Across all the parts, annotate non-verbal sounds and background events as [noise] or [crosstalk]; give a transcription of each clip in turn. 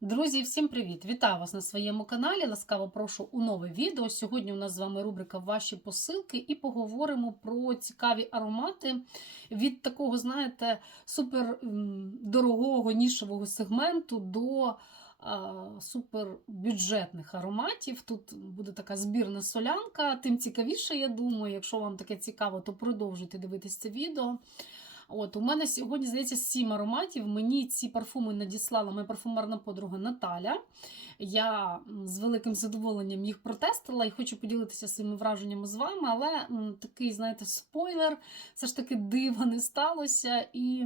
Друзі, всім привіт! Вітаю вас на своєму каналі. Ласкаво прошу у нове відео. Сьогодні у нас з вами рубрика Ваші посилки і поговоримо про цікаві аромати від такого, знаєте, супер дорогого нішевого сегменту до супербюджетних ароматів. Тут буде така збірна солянка, тим цікавіше, я думаю. Якщо вам таке цікаво, то продовжуйте дивитися це відео. От, у мене сьогодні, здається, сім ароматів. Мені ці парфуми надіслала моя парфумерна подруга Наталя. Я з великим задоволенням їх протестила і хочу поділитися своїми враженнями з вами, але такий, знаєте, спойлер, все ж таки дива не сталося. І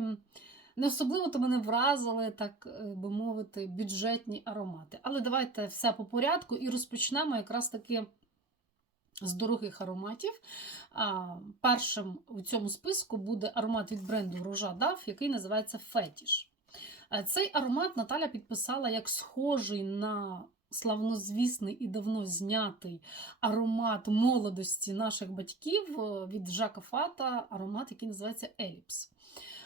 не особливо то мене вразили, так е, би мовити, бюджетні аромати. Але давайте все по порядку і розпочнемо якраз таки з дорогих ароматів. Першим у цьому списку буде аромат від бренду Рожа Дав, який називається Фетіш. Цей аромат Наталя підписала як схожий на славнозвісний і давно знятий аромат молодості наших батьків е, від Жака Фата, аромат, який називається Еліпс.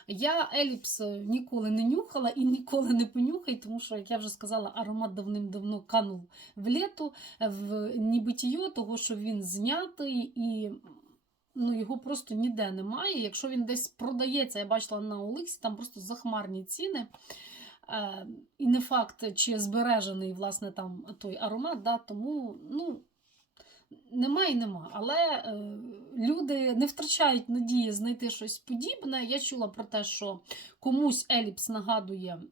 Я Еліпс ніколи не нюхала і ніколи не понюхаю, тому що, як я вже сказала, аромат давним-давно канув в літу, в небитіє, того, що він знятий і ну, його просто ніде немає. Якщо він десь продається, я бачила на Оликсі, там просто захмарні ціни. Е, і не факт, чи збережений власне там той аромат, да, тому ну, нема і нема. Але е, люди не втрачають надії знайти щось подібне. Я чула про те, що комусь Еліпс нагадує,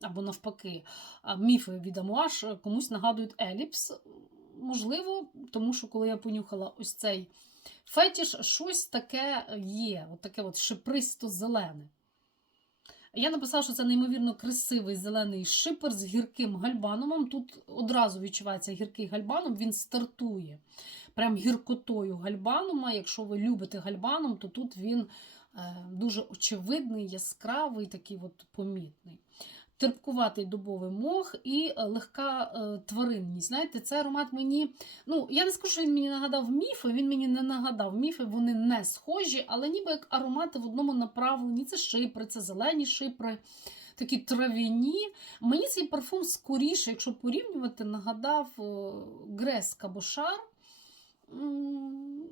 або навпаки, міфи від Амуаш комусь нагадують Еліпс. Можливо, тому що коли я понюхала ось цей фетіш, щось таке є, от таке от шипристо-зелене. Я написала, що це неймовірно красивий зелений шипер з гірким гальбанумом. Тут одразу відчувається гіркий гальбаном, він стартує прям гіркотою гальбанума. Якщо ви любите гальбаном, то тут він е, дуже очевидний, яскравий, такий от помітний. Терпкуватий дубовий мох і е, легка е, тваринність. Знаєте, цей аромат мені. Ну, я не скажу, що він мені нагадав міфи, він мені не нагадав міфи, вони не схожі, але ніби як аромати в одному направленні. Це шипри, це зелені шипри, такі трав'яні. Мені цей парфум скоріше, якщо порівнювати, нагадав е, Грес Кабошар.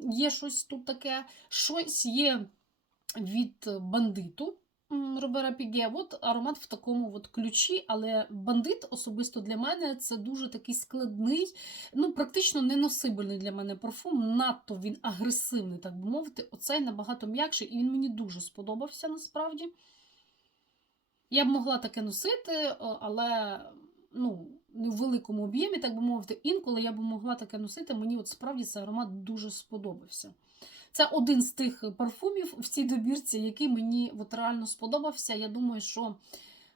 Є щось тут таке, щось є від бандиту. Робера Піге, от аромат в такому от ключі, але бандит особисто для мене це дуже такий складний, ну практично неносибельний для мене парфум. Надто він агресивний, так би мовити. Оцей набагато м'якший, і він мені дуже сподобався насправді. Я б могла таке носити, але ну, не в великому об'ємі, так би мовити, інколи я б могла таке носити. Мені от справді цей аромат дуже сподобався. Це один з тих парфумів в цій добірці, який мені от реально сподобався. Я думаю, що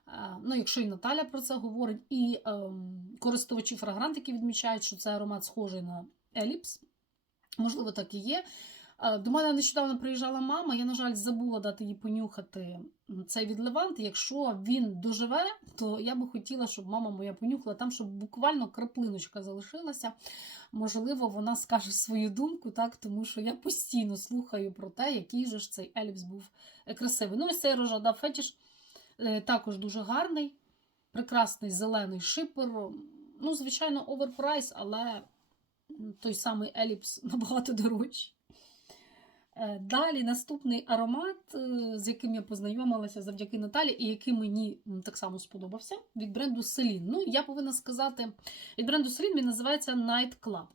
е, ну, якщо і Наталя про це говорить, і ем, користувачі фрагрантики відмічають, що цей аромат схожий на Еліпс. Можливо, так і є. Е, До мене нещодавно приїжджала мама. Я, на жаль, забула дати їй понюхати цей від Левант. Якщо він доживе, то я би хотіла, щоб мама моя понюхала там, щоб буквально краплиночка залишилася. Можливо, вона скаже свою думку, так, тому що я постійно слухаю про те, який же ж цей Еліпс був е, красивий. Ну, ось цей рожада фетіш е, також дуже гарний, прекрасний зелений шипер. Ну, звичайно, оверпрайс, але той самий Еліпс [laughs] набагато дорожчий. Е, Далі наступний аромат, е, з яким я познайомилася завдяки Наталі, і який мені так само сподобався від бренду Селін. Ну, я повинна сказати, від бренду Селін він називається Night Club.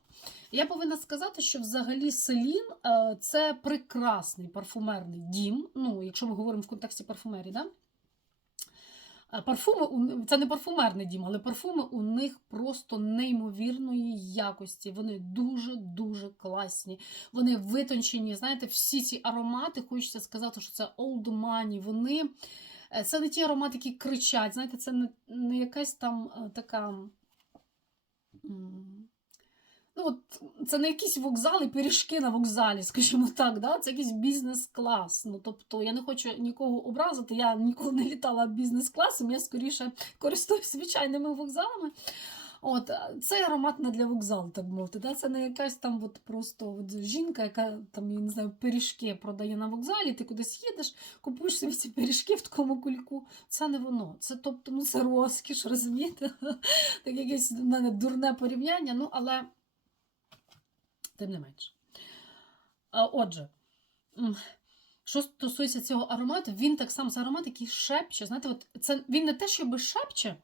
Я повинна сказати, що взагалі Celine е, це прекрасний парфумерний дім. Ну, якщо ми говоримо в контексті парфумерії, да? Е, Парфуми це не парфумерний дім, але парфуми у них просто неймовірної якості. Вони дуже-дуже класні. Вони витончені. Знаєте, всі ці аромати, хочеться сказати, що це old money. Вони е, це не ті аромати, які кричать. Знаєте, це не, не якась там е, така. Ну, от, це не якісь вокзали, пиріжки на вокзалі, [laughs] скажімо так, да? це якийсь бізнес-клас. Ну, тобто, я не хочу нікого образити, я ніколи не літала бізнес-класом, я скоріше користуюсь звичайними вокзалами. От, а цей аромат для вокзалу, так мовити. Да? Це не якась там от просто от жінка, яка там, я не знаю, пиріжки продає на вокзалі, ти кудись їдеш, купуєш собі ці пиріжки в такому кульку. Це не воно. Це тобто, ну це розкіш, розумієте? [laughs] Так якесь в мене дурне порівняння, ну але тим не менше. Отже, що стосується цього аромату, він так само це аромат, який шепче. Знаєте, от це він не те, щоби шепче.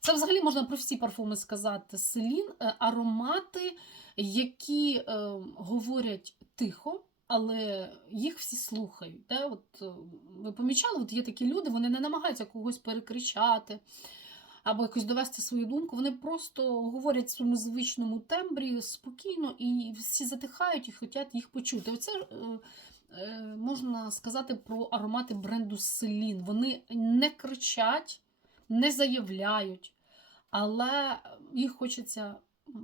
Це взагалі можна про всі парфуми сказати. Селін, е, аромати, які е, говорять тихо, але їх всі слухають. Да? От, е, ви помічали, от є такі люди, вони не намагаються когось перекричати або якось довести свою думку. Вони просто говорять в своєму звичному тембрі спокійно, і всі затихають і хочуть їх почути. Оце е, е, можна сказати про аромати бренду Селін. Вони не кричать, не заявляють, але їх хочеться.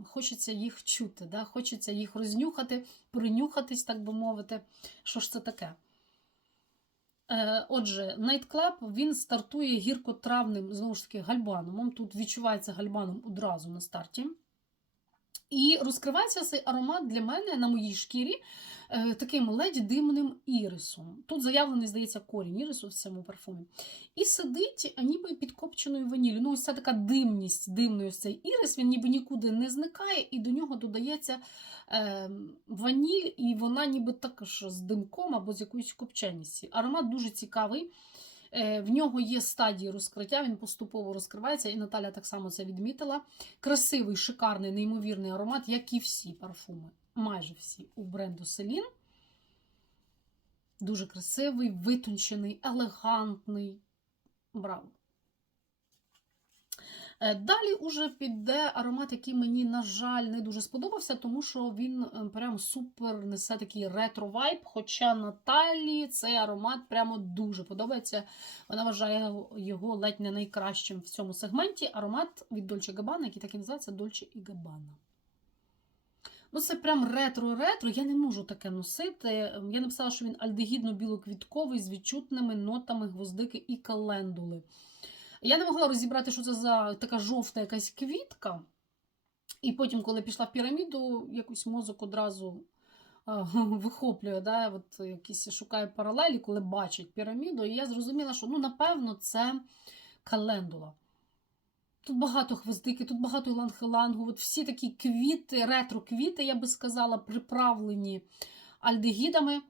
Хочеться їх чути, да? хочеться їх рознюхати, принюхатись, так би мовити. Що ж це таке? Е, Отже, Night Club він стартує гіркотравним, знову ж таки, гальбанумом. Тут відчувається гальбаном одразу на старті. І розкривається цей аромат для мене на моїй шкірі е, таким ледь димним ірисом. Тут заявлений, здається, корінь ірису в цьому парфумі. І сидить ніби під копченою ваніллю. Ну, ось ця така димність, димний цей ірис, він ніби нікуди не зникає, і до нього додається е, ваніль, і вона ніби також з димком або з якоюсь копченістю. Аромат дуже цікавий. Е, В нього є стадії розкриття, він поступово розкривається, і Наталя так само це відмітила. Красивий, шикарний, неймовірний аромат, як і всі парфуми. Майже всі у бренду Селін. Дуже красивий, витончений, елегантний. Браво! Е, Далі уже піде аромат, який мені, на жаль, не дуже сподобався, тому що він е, прям супер несе такий ретро-вайб. Хоча Наталі цей аромат прямо дуже подобається. Вона вважає його- ледь не найкращим в цьому сегменті. Аромат від Dolce Gabbana, який так і називається Dolce і Gabbana. Ну, це прям ретро-ретро. Я не можу таке носити. Я написала, що він альдегідно-білоквітковий з відчутними нотами гвоздики і календули. Я не могла розібрати, що це за така жовта якась квітка. І потім, коли пішла в піраміду, якось мозок одразу [laughs] вихоплює, да, от якісь шукає паралелі, коли бачить піраміду. І я зрозуміла, що ну, напевно, це календула. Тут багато гвоздики, тут багато іланг-ілангу. От всі такі квіти, ретро-квіти, я би сказала, приправлені альдегідами.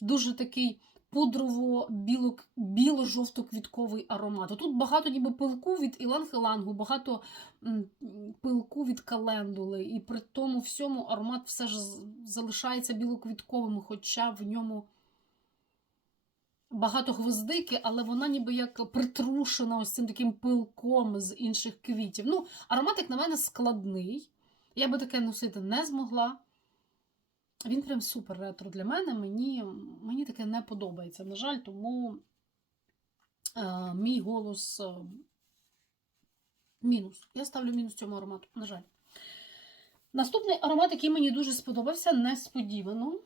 Дуже такий пудрово-біло-жовто-квітковий аромат. Тут багато ніби пилку від іланг-ілангу, багато пилку від календули. І при тому всьому аромат все ж залишається білоквітковим, хоча в ньому багато гвоздики, але вона ніби як притрушена ось цим таким пилком з інших квітів. Ну, аромат, як на мене, складний. Я би таке носити не змогла. Він прям супер ретро для мене. Мені, мені таке не подобається. На жаль, тому е, мій голос е, мінус. Я ставлю мінус цьому аромату, на жаль. Наступний аромат, який мені дуже сподобався, несподівано.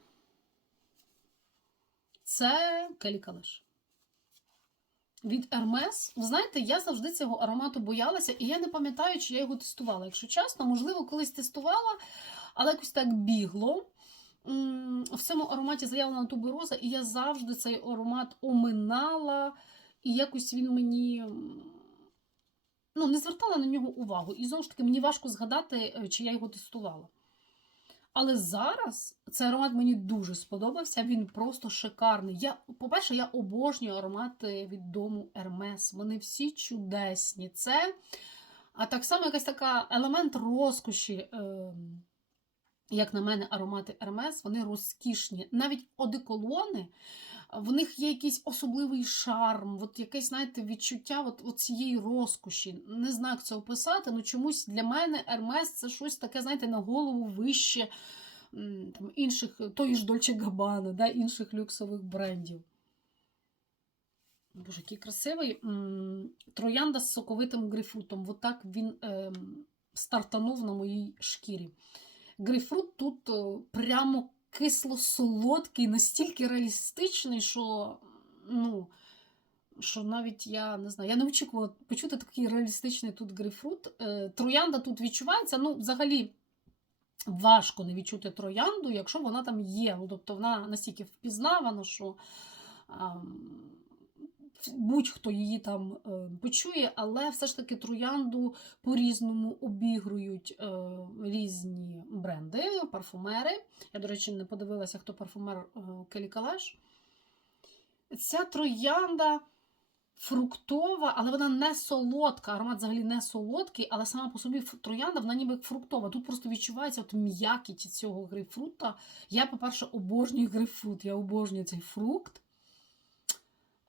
Це Келі Калеш. Від Hermes. Ви знаєте, я завжди цього аромату боялася, і я не пам'ятаю, чи я його тестувала. Якщо чесно, можливо, колись тестувала, але якось так бігло. В цьому ароматі заявлена тубероза, і я завжди цей аромат оминала, і якось він мені ну, не звертала на нього увагу. І знову ж таки, мені важко згадати, е, чи я його тестувала. Але зараз цей аромат мені дуже сподобався. Він просто шикарний. Я, по-перше, я обожнюю аромати від дому Hermes. Вони всі чудесні. Це а так само якась така елемент розкоші. Е, як на мене, аромати Hermes, вони розкішні. Навіть одеколони, в них є якийсь особливий шарм, от якесь, знаєте, відчуття от, от цієї розкоші. Не знаю, як це описати, але чомусь для мене Hermes це щось таке, знаєте, на голову вище там, інших, тої ж Dolce Gabbana, да, інших люксових брендів. Боже, який красивий. Троянда з соковитим грейпфрутом. От так він ем, стартанув на моїй шкірі. Грейпфрут тут е, прямо кисло-солодкий, настільки реалістичний, що ну, що навіть я не знаю, я не очікувала почути такий реалістичний тут грейпфрут. Е, Троянда тут відчувається. Ну, взагалі, важко не відчути троянду, якщо вона там є. Ну, тобто вона настільки впізнавана, що будь-хто її там е, почує, але все ж таки троянду по-різному обігрують е, різні бренди, парфумери. Я, до речі, не подивилася, хто парфумер е, Келі Калеш. Ця троянда фруктова, але вона не солодка. Аромат взагалі не солодкий, але сама по собі троянда, вона ніби фруктова. Тут просто відчувається от м'якість цього грейпфрута. Я, по-перше, обожнюю грейпфрут, я обожнюю цей фрукт.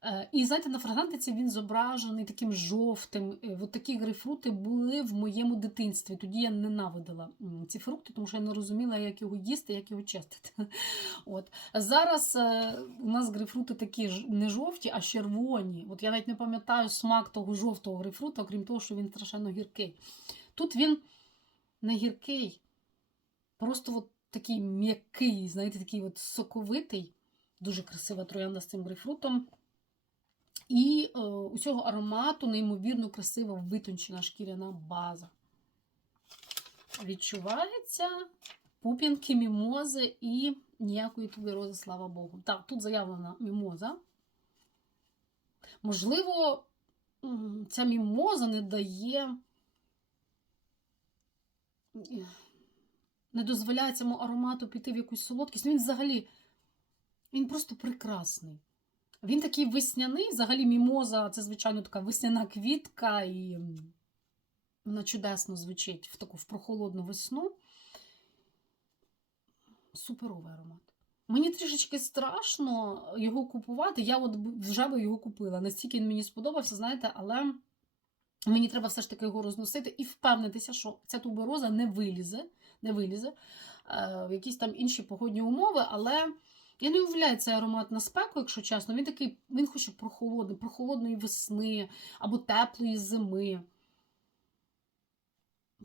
Е, І знаєте, на фрагрантиці він зображений таким жовтим. Е, От такі грейпфрути були в моєму дитинстві. Тоді я ненавидила ці фрукти, тому що я не розуміла, як його їсти, як його чистити. [laughs] От. Зараз е, у нас грейпфрути такі не жовті, а червоні. От я навіть не пам'ятаю смак того жовтого грейпфрута, окрім того, що він страшенно гіркий. Тут він не гіркий, просто от такий м'який, знаєте, такий от соковитий, дуже красива троянда з цим грейпфрутом. І е, у цього аромату неймовірно красива витончена шкіряна база. Відчувається пуп'янки, мімози і ніякої туберози, слава Богу. Так, тут заявлена мімоза. Можливо, ця мімоза не дає, не дозволяє цьому аромату піти в якусь солодкість. Він взагалі, він просто прекрасний. Він такий весняний, взагалі мімоза це, звичайно, така весняна квітка, і вона чудесно звучить в таку в прохолодну весну. Суперовий аромат. Мені трішечки страшно його купувати. Я от вже би його купила. Настільки він мені сподобався, знаєте, але мені треба все ж таки його розносити і впевнитися, що ця тубероза не вилізе, не вилізе е, в якісь там інші погодні умови, але. Я не уявляю цей аромат на спеку, якщо чесно. Він такий, він хоче прохолодний, прохолодної весни або теплої зими.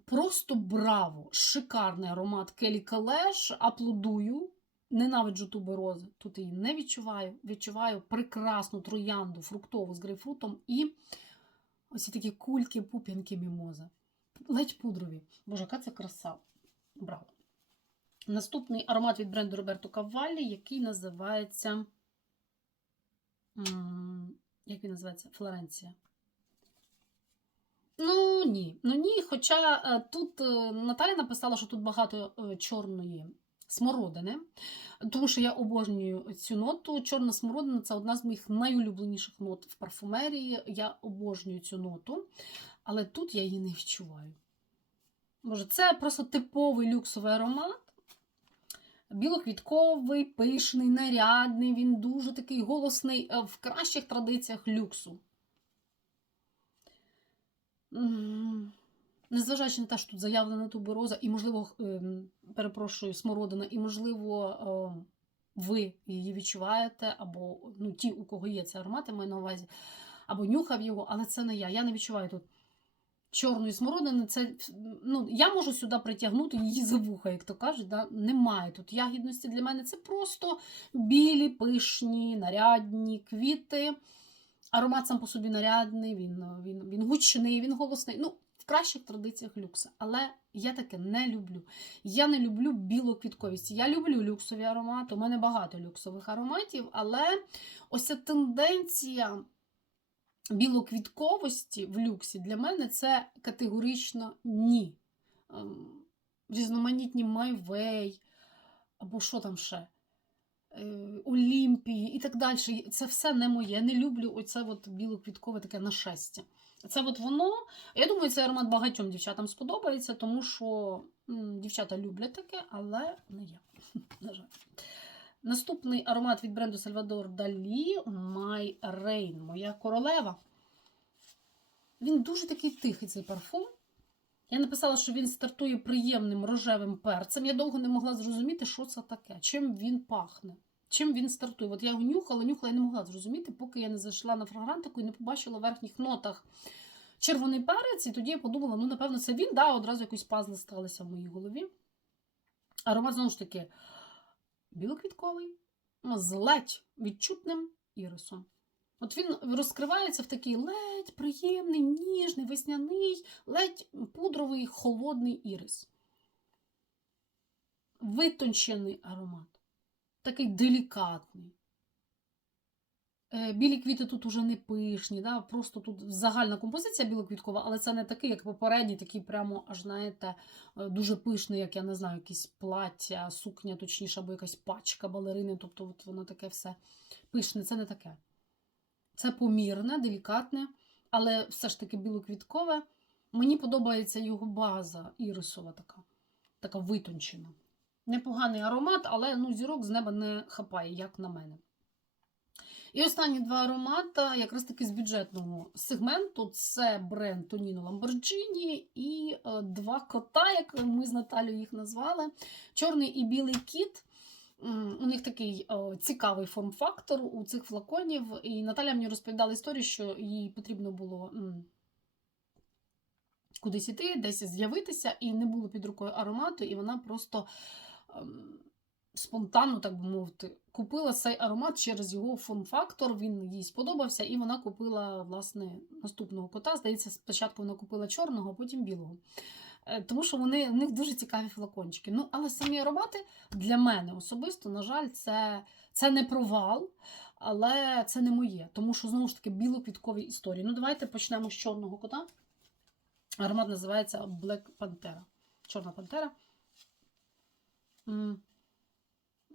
Просто браво! Шикарний аромат Келі Калеш. Аплодую. Ненавиджу туберози. Тут її не відчуваю. Відчуваю прекрасну троянду фруктову з грейпфрутом і ось такі кульки, пуп'янки мімози. Ледь пудрові. Боже, яка це краса. Браво! Наступний аромат від бренду Роберто Каваллі, який називається. Як він називається? Флоренція. Ну, ні. Ну ні. Хоча е, тут е, Наталя написала, що тут багато е, чорної смородини, тому що я обожнюю цю ноту. Чорна смородина це одна з моїх найулюбленіших нот в парфумерії. Я обожнюю цю ноту, але тут я її не відчуваю. Боже, це просто типовий люксовий аромат. Білоквітковий, пишний, нарядний, він дуже такий голосний е, в кращих традиціях люксу. Незважаючи на те, що тут заявлена тубероза, і, можливо, ем, перепрошую, смородина, і, можливо, е, ви її відчуваєте, або ну, ті, у кого є цей аромат, я маю на увазі, або нюхав його, але це не я. Я не відчуваю тут чорної смородини. Це, ну, я можу сюди притягнути її за вуха, як то кажуть. Да? Немає тут ягідності для мене. Це просто білі, пишні, нарядні квіти. Аромат сам по собі нарядний, він, він, він гучний, він голосний. Ну, в кращих традиціях люкса. Але я таке не люблю. Я не люблю білоквітковість. Я люблю люксові аромати. У мене багато люксових ароматів, але ось ця тенденція білоквітковості в люксі для мене це категорично ні. Ем, Різноманітні майвей, або що там ще. е, Олімпії і так далі. Це все не моє. Я не люблю оце от білоквіткове таке нашестя. Це от воно. Я думаю, цей аромат багатьом дівчатам сподобається, тому що м, дівчата люблять таке, але не я. [laughs] На жаль. Наступний аромат від бренду Salvador Dali My Rain, моя королева. Він дуже такий тихий, цей парфум. Я написала, що він стартує приємним рожевим перцем. Я довго не могла зрозуміти, що це таке, чим він пахне, чим він стартує. От я його нюхала, нюхала, я не могла зрозуміти, поки я не зайшла на фрагрантику і не побачила в верхніх нотах червоний перець. І тоді я подумала, ну, напевно, це він, да, одразу якісь пазли сталися в моїй голові. Аромат, знову ж таки, білоквітковий, з ледь відчутним ірисом. От він розкривається в такий ледь приємний, ніжний, весняний, ледь пудровий, холодний ірис. Витончений аромат. Такий делікатний. Е, Білі квіти тут уже не пишні, да? просто тут загальна композиція білоквіткова, але це не такий, як попередній, такий прямо, аж знаєте, е, дуже пишний, як я не знаю, якесь плаття, сукня, точніше, або якась пачка балерини. Тобто от воно таке все пишне, це не таке. Це помірне, делікатне, але все ж таки білоквіткове. Мені подобається його база ірисова така, така витончена. Непоганий аромат, але ну, зірок з неба не хапає, як на мене. І останні два аромата, якраз таки з бюджетного сегменту, це бренд Тоніно Lamborghini і е, два кота, як ми з Наталією їх назвали. Чорний і білий кіт. У них такий е, цікавий форм-фактор у цих флаконів. І Наталя мені розповідала історію, що їй потрібно було кудись іти, десь з'явитися, і не було під рукою аромату, і вона просто ем, спонтанно, так би мовити, купила цей аромат через його форм-фактор. Він їй сподобався, і вона купила власне наступного кота. Здається, спочатку вона купила чорного, а потім білого. Е, Тому що вони, в них дуже цікаві флакончики. Ну, але самі аромати для мене особисто, на жаль, це, це не провал, але це не моє. Тому що, знову ж таки, білоквіткові історії. Ну, давайте почнемо з чорного кота. Аромат називається Black Pantera. Чорна пантера.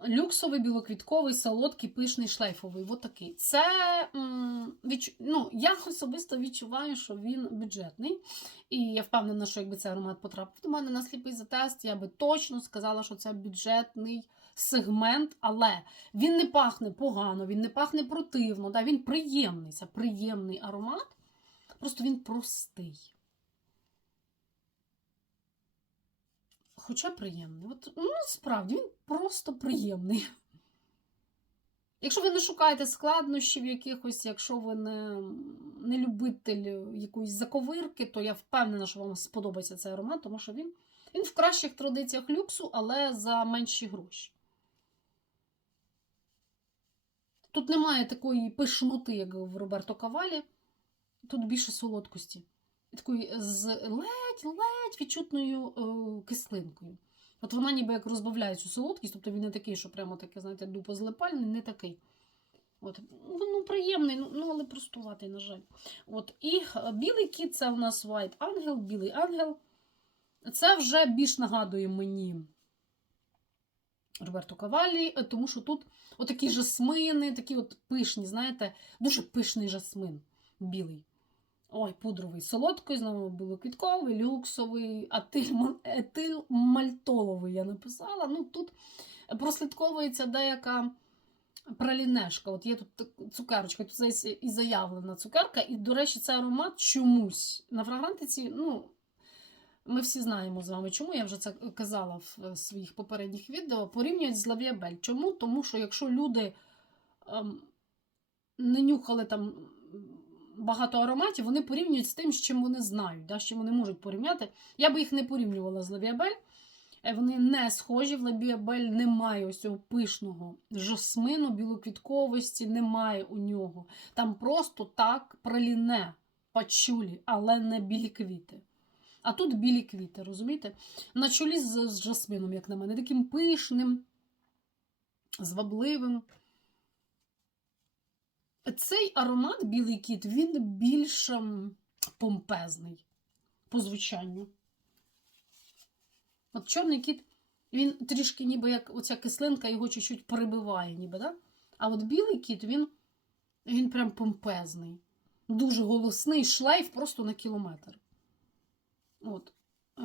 Люксовий білоквітковий, солодкий, пишний, шлейфовий. От такий. Це ну, я особисто відчуваю, що він бюджетний. І я впевнена, що якби цей аромат потрапив до мене на сліпий затест, я би точно сказала, що це бюджетний сегмент, але він не пахне погано, він не пахне противно. Да? Він приємний. Це приємний аромат. Просто він простий. Хоча приємний. От, ну, справді, він просто приємний. Якщо ви не шукаєте складнощів якихось, якщо ви не, не любитель якоїсь заковирки, то я впевнена, що вам сподобається цей аромат, тому що він, він в кращих традиціях люксу, але за менші гроші. Тут немає такої пишноти, як в Роберто Кавалі. Тут більше солодкості. І Такої з ледь-ледь відчутною е, кислинкою. От вона ніби як розбавляє цю солодкість, тобто він не такий, що прямо таке, знаєте, дупозлипальний, не такий. От. Ну, ну, приємний, ну, ну, але простуватий, на жаль. От. І е, білий кіт це у нас White Angel, білий ангел. Це вже більш нагадує мені Роберто Кавалі, е, тому що тут отакі жасмини, такі от пишні, знаєте, дуже пишний жасмин білий. Ой, пудровий, солодкий, знову білоквітковий, люксовий, атиль- етилмальтоловий я написала. Ну, тут прослідковується деяка пралінешка. От є тут цукерочка, тут десь і заявлена цукерка. І, до речі, цей аромат чомусь на фрагрантиці, ну, ми всі знаємо з вами, чому я вже це казала в е, своїх попередніх відео. Порівнюють з Лавіабель. Чому? Тому що якщо люди ем, не нюхали там багато ароматів, вони порівнюють з тим, з чим вони знають, да, з чим вони можуть порівняти. Я би їх не порівнювала з Лавіабель. Е, Вони не схожі, в Лабіабель немає ось цього пишного жасмину, білоквітковості, немає у нього. Там просто так праліне пачулі, але не білі квіти. А тут білі квіти, розумієте? На чолі з, з жасмином, як на мене, таким пишним, звабливим. Цей аромат білий кіт, він більш ем, помпезний по звучанню. От чорний кіт, він трішки ніби як оця кислинка його чуть-чуть перебиває, ніби, да? А от білий кіт, він, він прям помпезний. Дуже голосний шлейф просто на кілометр. От. Е,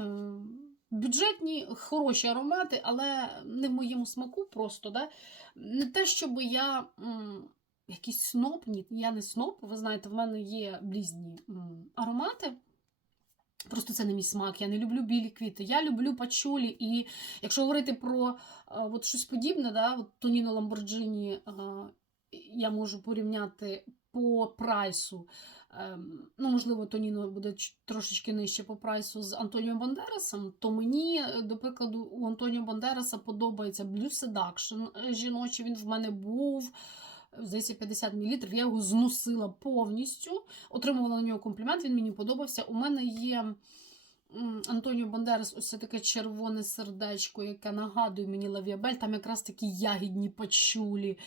бюджетні, хороші аромати, але не в моєму смаку просто. Да? Не те, щоб я якийсь сноп, ні, я не сноп. Ви знаєте, в мене є блізні аромати. Просто це не мій смак. Я не люблю білі квіти. Я люблю пачулі. І якщо говорити про а, от щось подібне, да, от Тоніно Ламборджині я можу порівняти по прайсу. Ем, ну, можливо, Тоніно буде трошечки нижче по прайсу з Антоніо Бандерасом, то мені, е, до прикладу, у Антоніо Бандераса подобається Blue Seduction е, жіночий, він в мене був. Здається, 50 мл. Я його зносила повністю, отримувала на нього комплімент, він мені подобався. У мене є Антоніо Бандерас, ось це таке червоне сердечко, яке нагадує мені Лавіабель. Там якраз такі ягідні пачулі.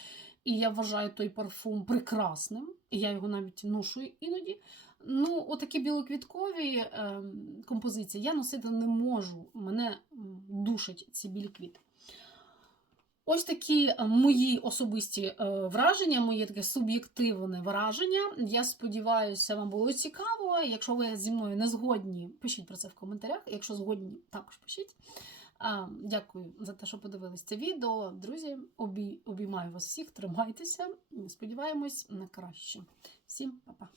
І я вважаю той парфум прекрасним. І я його навіть ношу іноді. Ну, отакі білоквіткові е, композиції я носити не можу. Мене душать ці білі квіти. Ось такі е, мої особисті е, враження, моє таке суб'єктивне враження. Я сподіваюся, вам було цікаво. Якщо ви зі мною не згодні, пишіть про це в коментарях. Якщо згодні, також пишіть. Дякую за те, що подивились це відео. Друзі, обіймаю вас всіх, тримайтеся. Сподіваємось на краще. Всім па-па.